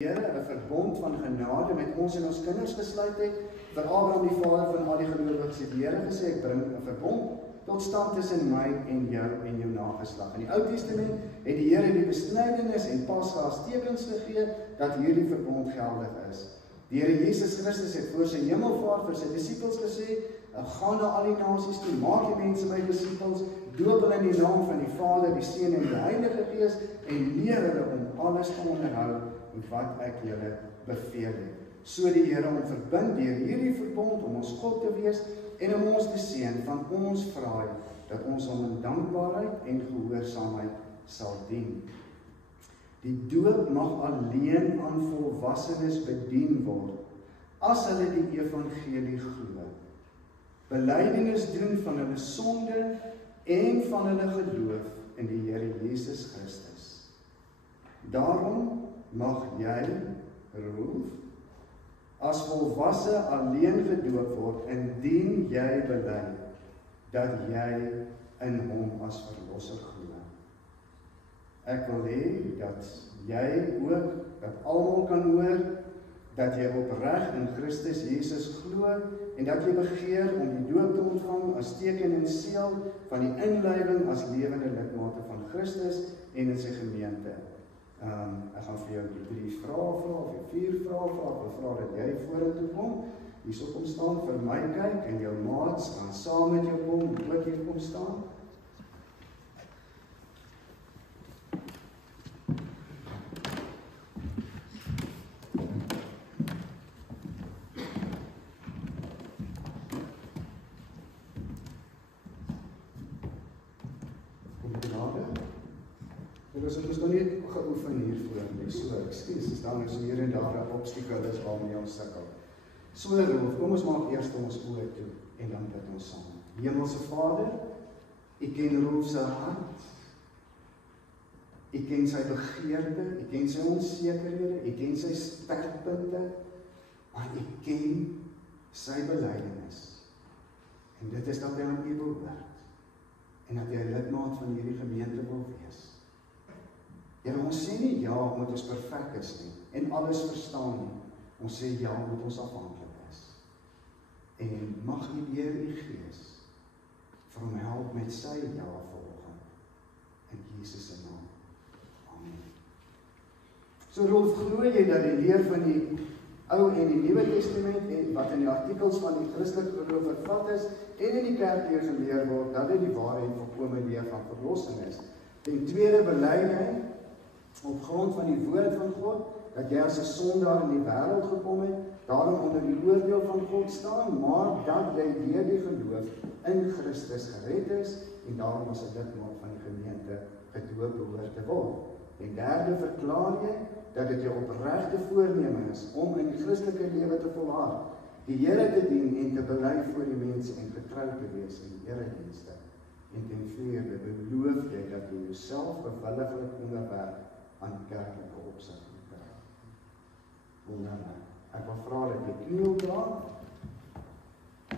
Here 'n verbond van genade met ons en ons kinders gesluit het, vir Abraham die vader van al die gelowiges het die Here gesê, ek bring 'n verbond tot stand tussen my en jou nageslag. In die Ou Testament het die Here die besnydenis en Pasga as tekens gegee dat hierdie verbond geldig is. Die Here Jesus Christus het voor sy hemelvaart vir sy disippels gesê, gaan na al die nasies toe, maak die mense my disippels, doop hulle in die naam van die Vader, die Seun en die Heilige Gees en leer hulle om alles te onderhou wat ek julle beveel het. So die Here om verbind deur hierdie verbond om ons God te wees en om ons te seën, van ons vra hy dat ons hom in dankbaarheid en gehoorsaamheid sal dien. Die doop mag alleen aan volwassenes bedien word as hulle die evangelie glo, belydenis doen van hulle sonde en van hulle geloof in die Here Jesus Christus. Daarom mag jy, Rolf, as volwasse alleen gedoop word indien jy bely dat jy in hom as verlosser glo. Ek wil hê dat jy ook, dat almal kan hoor, dat jy opreg in Christus Jesus glo en dat jy begeer om die doop te ontvang as teken en seël van die inlywing as lewende lidmate van Christus en in sy gemeente. Ek gaan vir jou 3 vrae vra, of 4 vrae vra, ek wil vra dat jy vorentoe kom, hierso kom staan vir my kyk, en jou maats gaan saam met jou kom, ook hier kom staan. Dit is nog nie geoefen hiervoor nie, so ekskuus, is daar nou so hier en daar 'n obstakel is waarmee ons sukkel. So Rolf, kom ons maak eers ons oë toe en dan bid ons saam. Hemelse Vader, U ken Rolf se hart, U ken sy begeerte, U ken sy onsekerhede, U ken sy sterkpunte, maar U ken sy belydenis. En dit is dat hy aan U behoort en dat hy 'n lidmaat van hierdie gemeente wil wees. Here, ons sê nie ja omdat ons perfek is nie en alles verstaan nie. Ons sê ja omdat ons afhanklik is. En mag U deur U Gees vir hom help met sy ja volgende. In Jesus se naam. Amen. So Rolf, glo jy dat die leer van die Ou en die Nuwe Testament en wat in die artikels van die Christelike geloof vervat is en in die kerk hier geleer word, dat dit die waarheid volkome leer van verlossing is? Ten tweede bely jy op grond van die woord van God, dat jy as 'n sondaar in die wêreld gekom het, daarom onder die oordeel van God staan, maar dat jy deur die geloof in Christus gered is, en daarom as 'n lidmaat van die gemeente gedoop behoort te word. En derde verklaar jy, dat dit jou opregte voorneme is, om in die Christelike lewe te volhard, die Here te dien en te bely voor die mense en getrou te wees in die eredienste. En ten vierde beloof jy dat jy jouself bewilliglik onderwerp aan kerklike opsigte. Wonderlik. Ek wil vra dat jy kniel daar,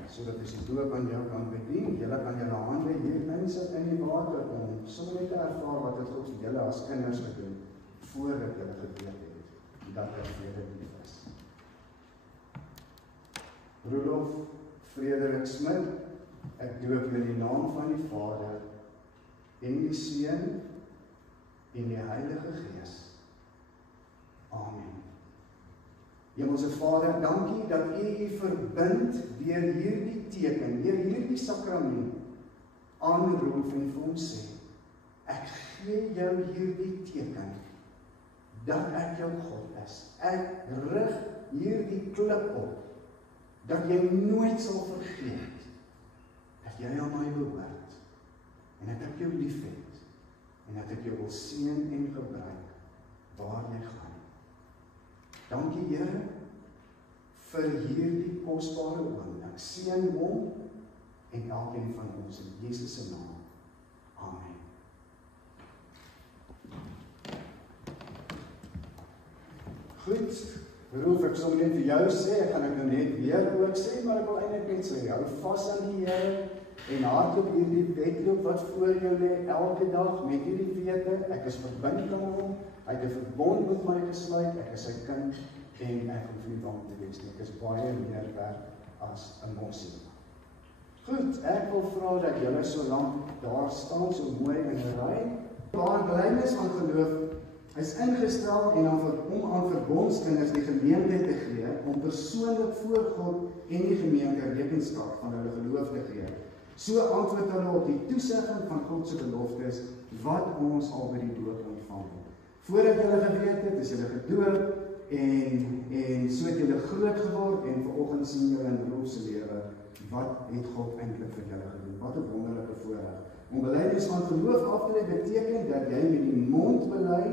sodat as die doop aan jou kan bedien, julle kan julle hande hier insit in die water om sommer net te ervaar wat het God vir julle as kinders gedoen, voordat julle geweet het, dat dit vrede lief is. Rudolf Frederik Smit, ek doop in die naam van die Vader, en die Seun, en die Heilige Gees. Amen. Hemelse Vader, dankie dat U verbind deur hierdie teken, deur hierdie sakrament aan Rolf en vir hom sê, ek gee jou hierdie teken, dat ek jou God is. Ek rig hierdie klip op, dat jy nooit sal vergeet, dat jy aan my behoort, en dat ek jou lief het, en dat ek jou wil seën en gebruik, waar jy gaan. Dankie Here, vir hierdie kosbare oomblik. Seën hom, en elkeen van ons in Jesus se naam. Amen. Goed, Rolf, ek sal net vir jou sê, ek gaan ek nou net weer ook sê, maar ek wil eintlik net sê, hou vas aan die Here, en hardloop hierdie wedloop wat voor jou lê elke dag met hierdie wete, ek is verbind aan hom, hy het 'n verbond met my gesluit, ek is sy kind en ek hoef nie bang te wees nie. Ek is baie meer werd as 'n mossie. Goed, ek wil vra dat julle so lank daar staan, so mooi in 'n ry. Waar belydenis van geloof is ingestel en om aan verbondskinders die geleentheid te gee om persoonlik voor God en die gemeente rekenskap van hulle geloof te gee. So antwoord hulle op die toesegging van God se beloftes wat ons al by die doop ontvang het. Voordat julle geweet het, is julle gedoop en so het julle groot geword en vanoggend sien julle in roepse lewe wat het God eintlik vir julle gedoen. Wat 'n wonderlike voorreg. Om belydenis van geloof af te lê beteken dat jy met die mond bely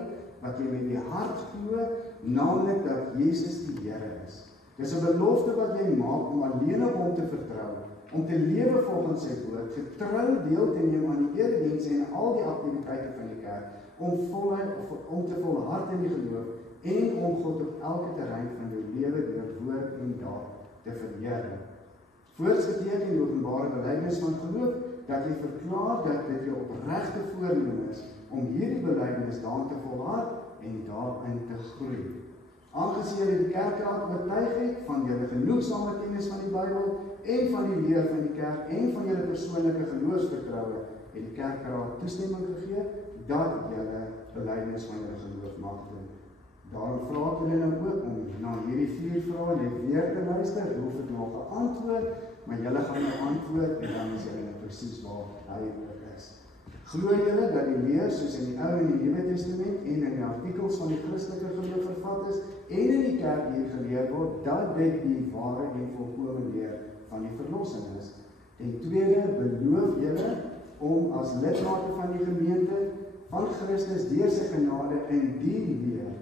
wat jy met die hart glo, naamlik dat Jesus die Here is. Dis 'n belofte wat jy maak om alleen op hom te vertrou, om te lewe volgens sy woord, getrou deel te neem aan die eredienste en al die aktiwiteite van die kerk, om te volhard in die geloof en om God op elke terrein van jou lewe deur woord en daad te verheerlik. Voorts beteken die openbare belydenis van geloof dat jy verklaar dat dit jou opregte voorneem is om hierdie belydenis daarin te volhard en daarin te groei. Aangesien jy die kerkraad oortuig het van julle genoegsame kennis van die Bybel en van die leer van die kerk en van julle persoonlike geloofsvertroue, het die kerkraad toestemming gegee dat julle belydenis van julle geloof mag doen. Daarom vra ek julle nou ook om na hierdie 4 vrae net weer te luister, hoef ek nog 'n antwoord, maar julle gaan nou antwoord en dan is julle presies waar hy is. Glo julle dat die leer soos in die Ou en die Nuwe Testament en in die artikels van die Christelike geloof vervat is en in die kerk hier geleer word, dat dit die ware en volkome leer van die verlossing is? Ten tweede, beloof julle om as lidmate van die gemeente van Christus deur sy genade in die leer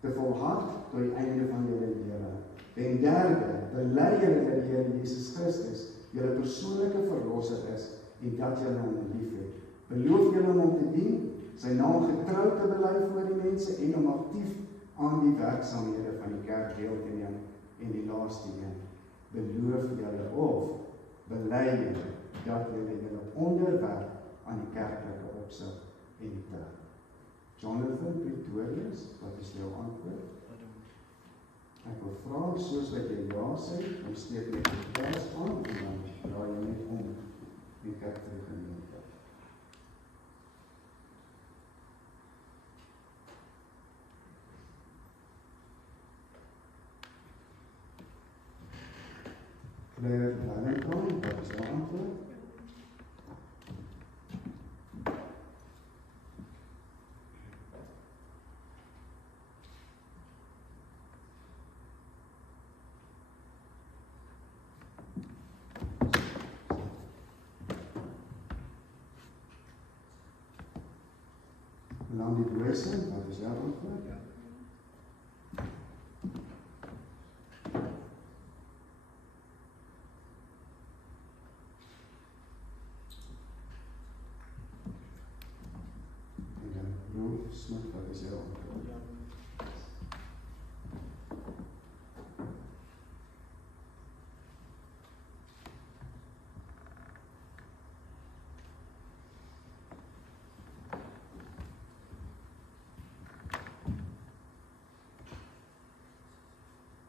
te volhard tot die einde van julle lewe. Ten derde, bely julle dat die Here Jesus Christus julle persoonlike verlosser is en dat julle hom liefhet. Beloof julle om hom te dien, sy naam getrou te bely voor die mense en om aktief aan die werksaamhede van die kerk deel te neem. En die laaste een, beloof julle of bely julle dat julle onderwerp aan die kerklike opsig en tug. Jonathan Pretorius, wat is jou antwoord? Ek wil vra, soos wat jy ja sê, dan steek met die vers aan en dan draai jy net om die kerk terug in die kerk. Claire Valentine, wat is jou antwoord? Landy Dwesen, wat is jou antwoord? En dan Rolf Smit, wat is jou antwoord?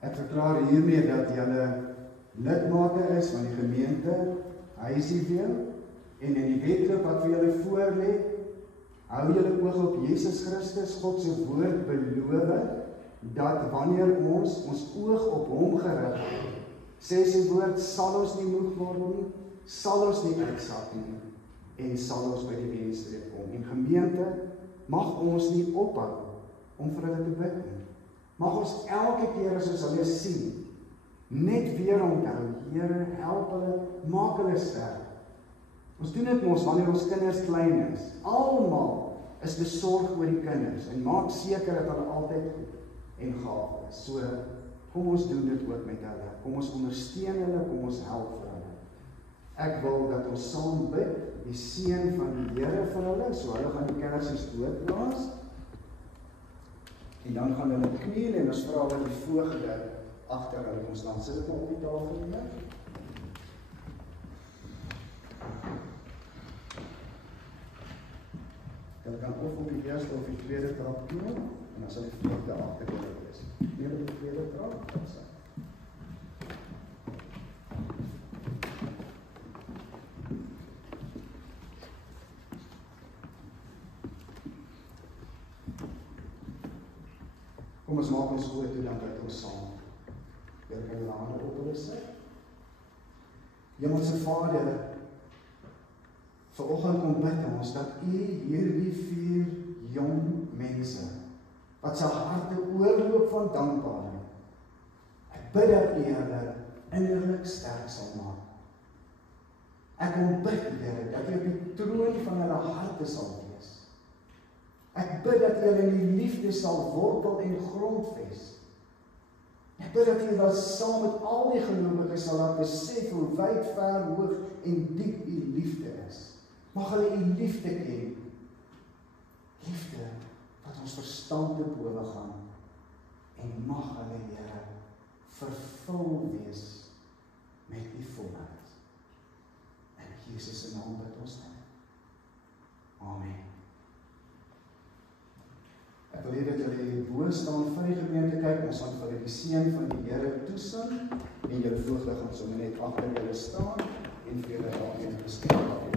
Ek verklaar hiermee dat julle lidmate is van die gemeente ICV en in die wedloop wat vir julle voorlê, hou julle oog op Jesus Christus, God se woord beloof dat wanneer ons oog op hom gerig het, sê sy woord, sal ons nie moeg word nie, sal ons nie uitsak nie en sal ons by die eindstreep kom. En gemeente, mag ons nie ophou om vir hulle te bid nie. Mag ons elke keer as ons hulle sien, net weer onthou, Here, help hulle, maak hulle sterk. Ons doen dit mos wanneer ons kinders klein is. Almal is besorg oor die kinders en maak seker dat hulle altyd goed en gaaf is. So, kom ons doen dit ook met hulle. Kom ons ondersteun hulle, kom ons help vir hulle. Ek wil dat ons saam bid, die seën van die Here vir hulle, so hulle gaan die kersies doodblaas. En dan gaan hulle kniel en ons vra wat die voogde agter hulle ons dan sit dit op die tafel neer. Julle kan of op die eerste of die tweede trap knoop, en dan sal die vloekte agter julle wees. Meer op die tweede trap, dat sal. Kom ons maak ons oë toe, dan bid ons saam. Julle kan julle hande op hulle sit. Hemelse Vader, vanoggend kom bid ons dat U hierdie 4 jong mense, wat sy harte oorloop van dankbaarheid, ek bid dat U hulle innerlik sterk sal maak. Ek kom bid, Here, dat U op die troon van hulle harte sal wees. Ek bid dat U hulle in die liefde sal wortel en grondves. Ek bid dat U hulle saam met al die gelowiges sal laat besef hoe wyd, ver, hoog en diep U liefde is. Mag hulle U liefde ken. Liefde wat ons verstand te bowe gaan. En mag hulle, Here, vervul wees met U volheid. In Jesus se naam bid ons dit. Amen. Ek wil hê dat julle hier bo staan vir die gemeente kyk, ons gaan vir die seën van die Here toesing, en julle voogde gaan sommer net agter julle staan, en vir julle elkeen geskenk af.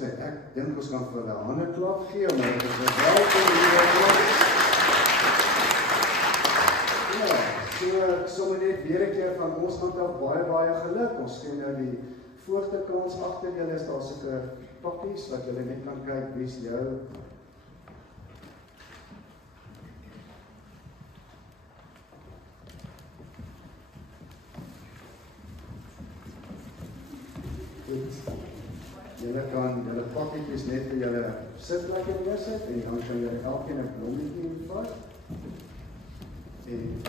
Ek dink ons kan vir hulle 'n hande klap gee, omdat dit is welkom hier. Ja, sommer net weer 'n keer van ons kant af baie geluk. Ons sien nou die voogte krans agter julle, is daar sulke pakkies wat julle net kan kyk wie's jou. Julle kan julle pakketjies net vir julle sitplekke neersit en dan kan julle elkeen 'n blommetjie vat. En